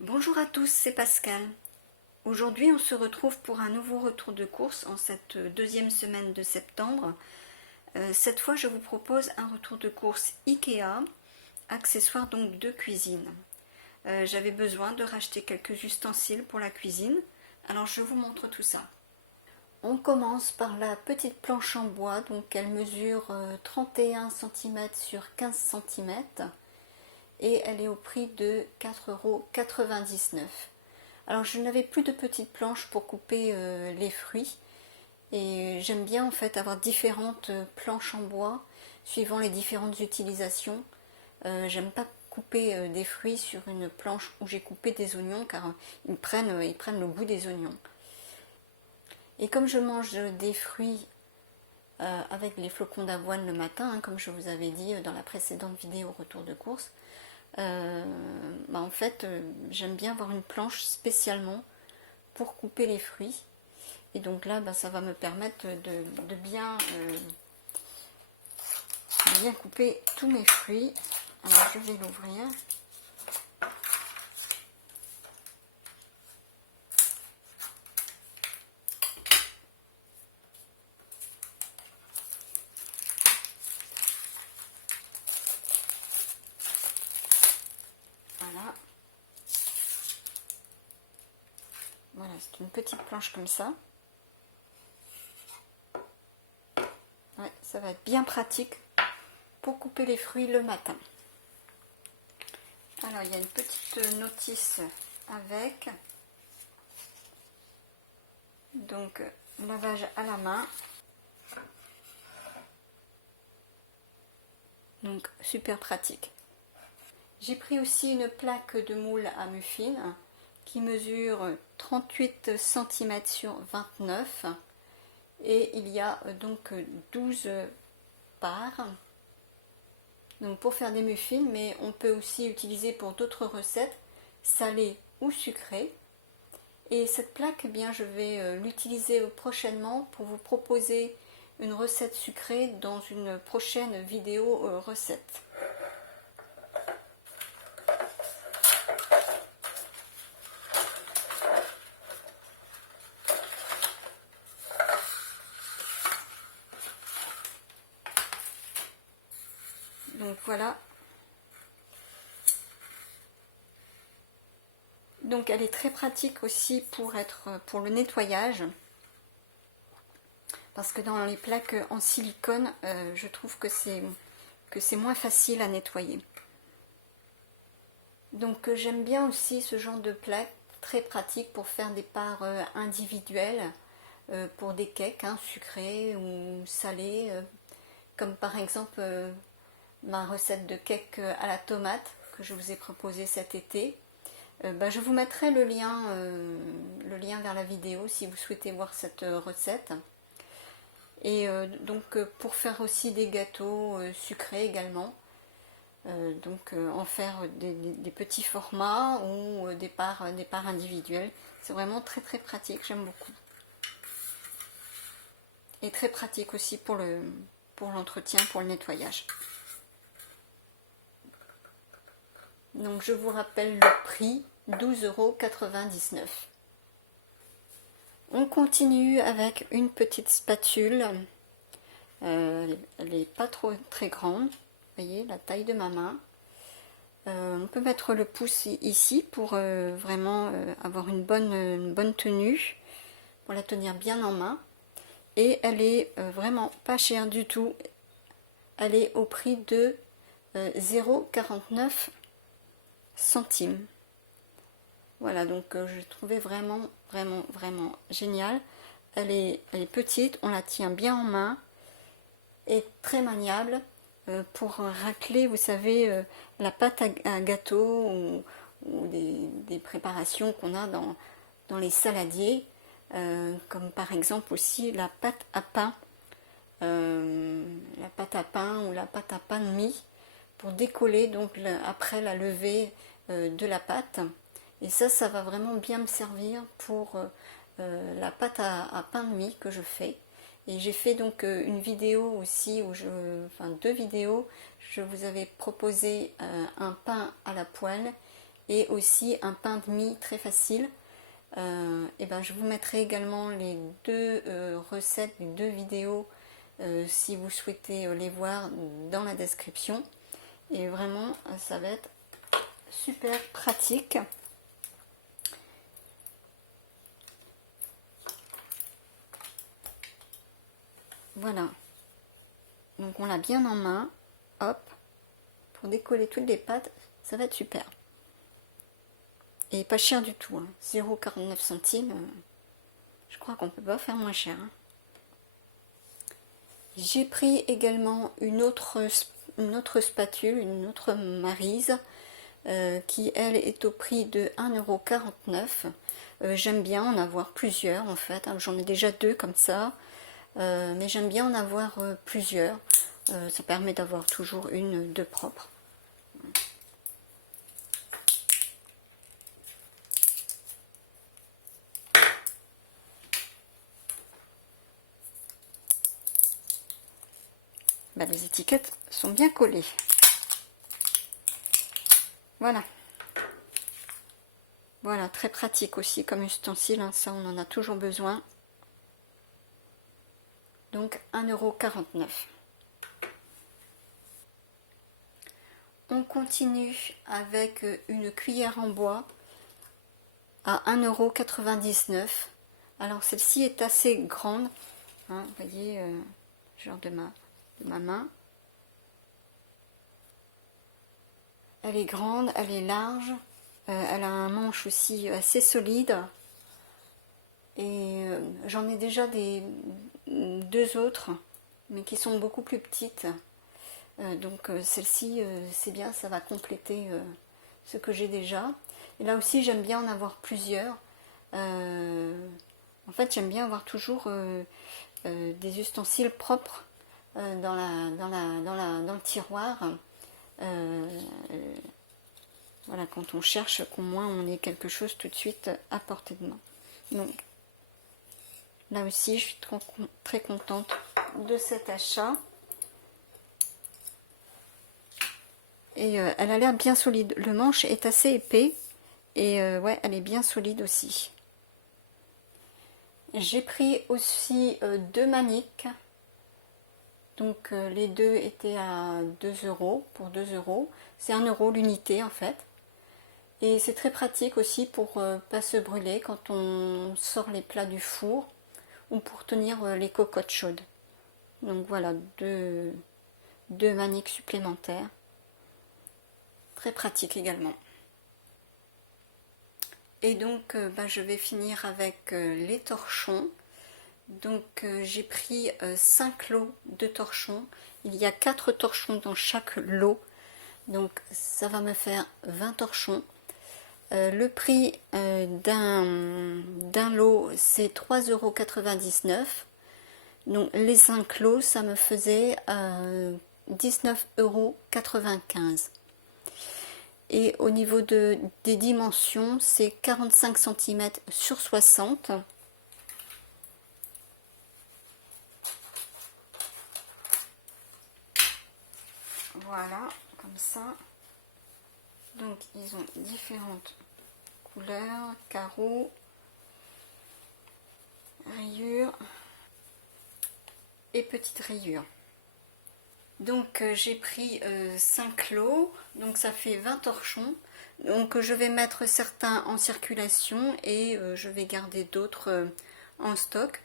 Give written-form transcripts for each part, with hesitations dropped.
Bonjour à tous, c'est Pascal. Aujourd'hui, on se retrouve pour un nouveau retour de course en cette deuxième semaine de septembre. Cette fois, je vous propose un retour de course IKEA, accessoires donc de cuisine. J'avais besoin de racheter quelques ustensiles pour la cuisine, alors je vous montre tout ça. On commence par la petite planche en bois, donc elle mesure 31 cm sur 15 cm et elle est au prix de 4,99 €. Alors je n'avais plus de petites planches pour couper les fruits et j'aime bien en fait avoir différentes planches en bois suivant les différentes utilisations. J'aime pas couper des fruits sur une planche où j'ai coupé des oignons car ils prennent le goût des oignons. Et comme je mange des fruits avec les flocons d'avoine le matin, comme je vous avais dit dans la précédente vidéo retour de course, en fait j'aime bien avoir une planche spécialement pour couper les fruits. Et donc là, ça va me permettre de bien couper tous mes fruits. Alors je vais l'ouvrir. Voilà. Voilà, c'est une petite planche comme ça. Ouais, ça va être bien pratique pour couper les fruits le matin. Alors il y a une petite notice avec. Donc lavage à la main. Donc super pratique. J'ai pris aussi une plaque de moule à muffins qui mesure 38 cm sur 29 et il y a donc 12 parts. Donc pour faire des muffins, mais on peut aussi utiliser pour d'autres recettes, salées ou sucrées. Et cette plaque, je vais l'utiliser prochainement pour vous proposer une recette sucrée dans une prochaine vidéo recette. Donc voilà. Donc elle est très pratique aussi pour le nettoyage. Parce que dans les plaques en silicone, je trouve que c'est moins facile à nettoyer. Donc j'aime bien aussi ce genre de plaque, très pratique pour faire des parts individuelles pour des cakes sucrés ou salés, comme par exemple ma recette de cake à la tomate que je vous ai proposée cet été. Je vous mettrai le lien vers la vidéo si vous souhaitez voir cette recette. Et donc pour faire aussi des gâteaux sucrés également, en faire des petits formats ou des parts individuelles. C'est vraiment très très pratique, j'aime beaucoup. Et très pratique aussi pour l'entretien, pour le nettoyage. Donc je vous rappelle le prix, 12,99 €. On continue avec une petite spatule. Elle n'est pas très grande. Vous voyez la taille de ma main. On peut mettre le pouce ici pour vraiment avoir une bonne tenue, pour la tenir bien en main. Et elle est vraiment pas chère du tout. Elle est au prix de 0,49 centimes. Voilà, donc je trouvais vraiment génial. Elle est petite, on la tient bien en main et très maniable pour racler, vous savez, la pâte à gâteau ou des préparations qu'on a dans les saladiers, comme par exemple aussi la pâte à pain, ou la pâte à pain de mie, pour décoller donc après la levée de la pâte. Et ça va vraiment bien me servir pour la pâte à pain de mie que je fais. Et j'ai fait donc une vidéo aussi, deux vidéos, je vous avais proposé un pain à la poêle et aussi un pain de mie très facile. Et ben, je vous mettrai également les deux recettes, les deux vidéos si vous souhaitez les voir dans la description. Et vraiment, ça va être super pratique. Voilà. Donc on l'a bien en main. Hop. Pour décoller toutes les pâtes, ça va être super. Et pas cher du tout. 0,49 centimes. Je crois qu'on peut pas faire moins cher. J'ai pris également une autre spatule, une autre Maryse, qui elle est au prix de 1,49 €. J'aime bien en avoir plusieurs en fait, j'en ai déjà deux comme ça, mais j'aime bien en avoir plusieurs, ça permet d'avoir toujours une de propre. Bah, les étiquettes sont bien collées. Voilà. Voilà, très pratique aussi comme ustensile, ça on en a toujours besoin. Donc 1,49 €. On continue avec une cuillère en bois à 1,99 €. Alors celle-ci est assez grande, vous voyez, genre de ma main. Elle est grande, elle est large, elle a un manche aussi assez solide. Et j'en ai déjà deux autres, mais qui sont beaucoup plus petites. Donc celle-ci, c'est bien, ça va compléter ce que j'ai déjà. Et là aussi, j'aime bien en avoir plusieurs. En fait, j'aime bien avoir toujours des ustensiles propres dans le tiroir. Voilà, quand on cherche, qu'au moins on ait quelque chose tout de suite à portée de main. Donc, là aussi, je suis très contente de cet achat. Et elle a l'air bien solide. Le manche est assez épais. Et ouais, elle est bien solide aussi. J'ai pris aussi deux maniques. Donc les deux étaient à 2 €, pour 2 €. C'est 1 € l'unité en fait. Et c'est très pratique aussi pour pas se brûler quand on sort les plats du four ou pour tenir les cocottes chaudes. Donc voilà, deux maniques supplémentaires. Très pratique également. Et donc je vais finir avec les torchons. Donc j'ai pris 5 lots de torchons. Il y a 4 torchons dans chaque lot. Donc ça va me faire 20 torchons. Le prix d'un lot, c'est 3,99 €. Donc les 5 lots, ça me faisait 19,95 €. Et au niveau des dimensions, c'est 45 cm sur 60. Voilà, comme ça. Donc ils ont différentes couleurs, carreaux, rayures et petites rayures. Donc j'ai pris 5 lots, donc ça fait 20 torchons. Donc je vais mettre certains en circulation et je vais garder d'autres en stock.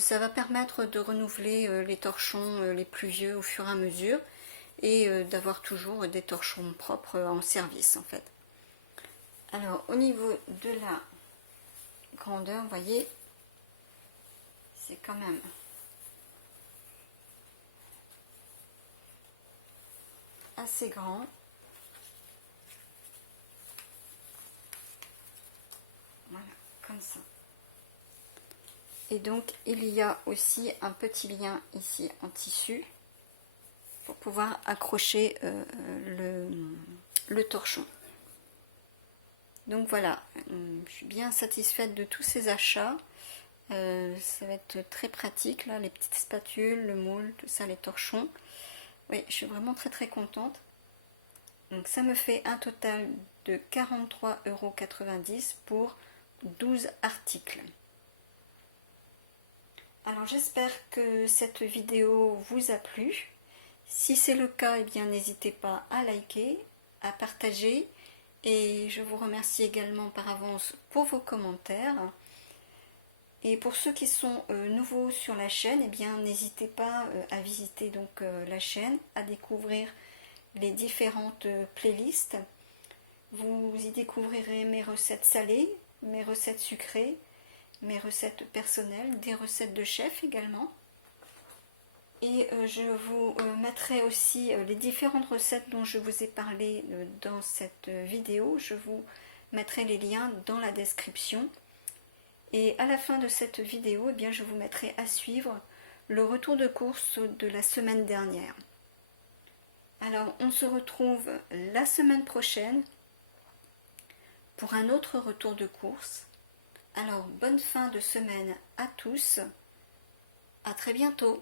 Ça va permettre de renouveler les torchons les plus vieux au fur et à mesure et d'avoir toujours des torchons propres en service en fait. Alors au niveau de la grandeur, vous voyez, c'est quand même assez grand. Voilà, comme ça. Et donc il y a aussi un petit lien ici en tissu pour pouvoir accrocher le torchon. Donc voilà, je suis bien satisfaite de tous ces achats. Ça va être très pratique là, les petites spatules, le moule, tout ça, les torchons. Oui, je suis vraiment très contente. Donc ça me fait un total de 43,90 € pour 12 articles. Alors j'espère que cette vidéo vous a plu. Si c'est le cas, eh bien n'hésitez pas à liker, à partager, et je vous remercie également par avance pour vos commentaires. Et pour ceux qui sont nouveaux sur la chaîne, eh bien n'hésitez pas à visiter donc la chaîne, à découvrir les différentes playlists. Vous y découvrirez mes recettes salées, mes recettes sucrées, mes recettes personnelles, des recettes de chef également. Et je vous mettrai aussi les différentes recettes dont je vous ai parlé dans cette vidéo. Je vous mettrai les liens dans la description. Et à la fin de cette vidéo, eh bien, je vous mettrai à suivre le retour de course de la semaine dernière. Alors, on se retrouve la semaine prochaine pour un autre retour de course. Alors, bonne fin de semaine à tous. À très bientôt.